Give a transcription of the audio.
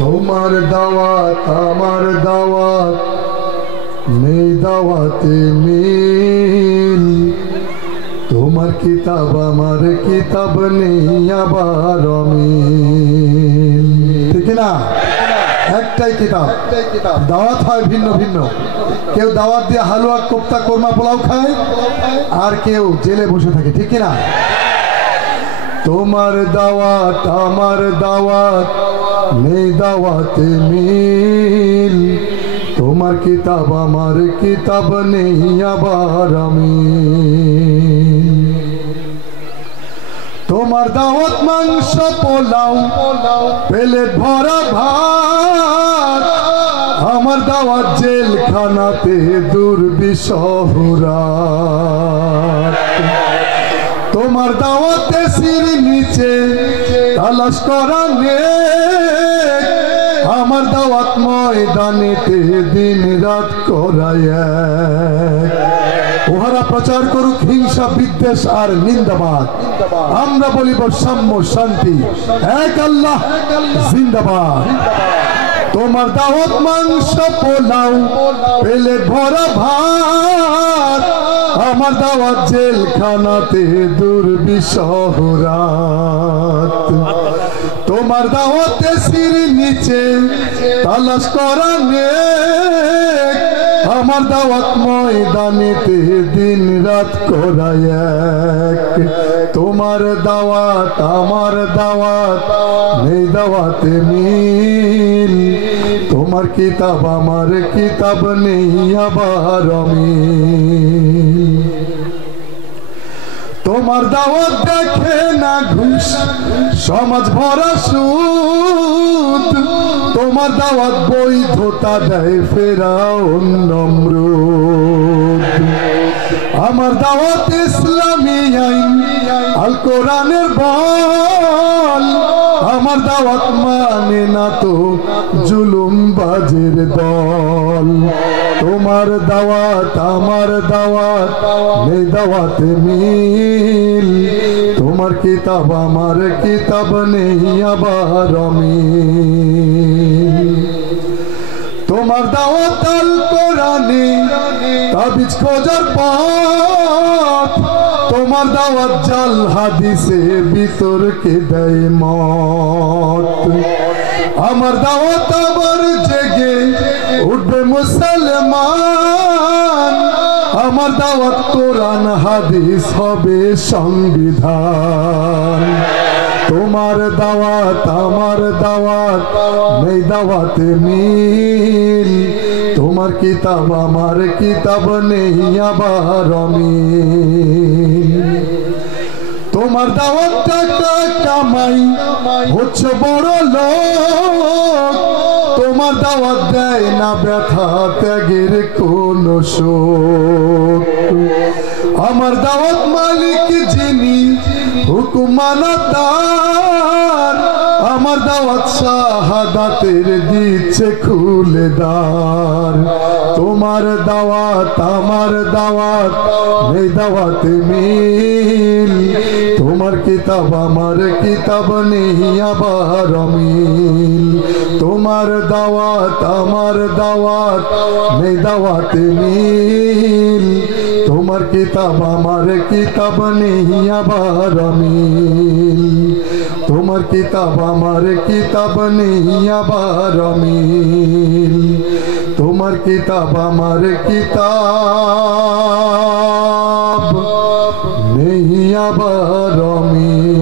তোমার দাওয়াত আমার দাওয়াত নেই দাওয়াতে মিল। তোমার কিতাব আমার কিতাব নেই আবার মিল। ঠিক না? একটাই কিতাব, দাওয়াত হয় ভিন্ন ভিন্ন। কেউ দাওয়াত দিয়ে হালুয়া কোপ্তা কোরমা পোলাও খায়, আর কেউ জেলে বসে থাকে। ঠিক না? তোমার দাওয়াত আমার দাওয়াত নেই দাওয়াতে মিল। তোমার কিতাব আমার কিতাব নেই আবার মিল। তোমার দাওয়াত মাংস পোলাও প্লেট ভরা ভাত, আমার দাওয়াত জেলখানাতে দুর্বিষহ রাত। তোমার দাওয়াতে সির নিচে তালাশ করা নেই, আমার দাওয়াত ময়দানেতে দিন রাত করায়। ওহারা প্রচার করুক হিংসা বিদ্বেষ আর নিন্দাবাদ, আমরা বলিব সাম্য শান্তি, এক আল্লাহ জিন্দাবাদ। তোমার দাওয়াত মাংস পোলাও প্লেট ভরা ভাত, আমার দাওয়াত জেলখানাতে দুর্বিষহ রাত। তোমার দাওয়াতে সির নিচে তালাশ করা নেই, আমার দাওয়াত ময়দানেতে দিন রাত করায় এক। তোমার দাওয়াত আমার দাওয়াত নেই দাওয়াতে মিল। তোমার কিতাব আমার কিতাব নেই আবার মিল। তোমার দাওয়াত দেখে না ঘুষ, সমাজ ভরা সুদ। তোমার দাওয়াত বৈধতা দেয় ফেরাউন নমরুদ। আমার দাওয়াত ইসলামী আইন আল কোরআনের বল, আমার দাওয়াত মানে না তো জুলুমবাজের দল। তোমার দাওয়াত আমার দাওয়াত নেই দাওয়াতে মিল। তোমার কিতাব আমার কিতাব নেই আবার মিল। তোমার দাওয়াত আল কোরআনে তাবিজ খোঁজার পথ, তোমার দাওয়াত জাল হাদিসে বিতর্কে দেয় মত। আমার দাওয়াত আবার জেগে উঠবে মুসলমান, আমার দাওয়াত কোরআন হাদিস হবে সংবিধান। তোমার দাওয়াত আমার দাওয়াত নেই দাওয়াতে মিল। তোমার কিতাব আমার কিতাব নেই আবার মিল। তোমার দাওয়াত টাকা কামাই হচ্ছে বড় লোক, তোমার দাওয়াত দেয় না ব্যথা ত্যাগের কোন শোক। আমার দাওয়াত মালিক যিনি হুকুম মানা তার, আমার দাওয়াত শাহাদাতের দিচ্ছে খুলে দ্বার। তোমার দাওয়াত আমার দাওয়াত নেই দাওয়াতে মিল। তোমার কিতাব আমার কিতাব নেই আবার মিল। তোমার দাওয়াত আমার দাওয়াত নেই দাওয়াতে মিল। তোমার কিতাব আমার কিতাব নেই আবার মিল। তোমার কিতাব আমার কিতাব নেই আবার মিল। তোমার কিতাব আমার কিতাব নেই আবার মিল।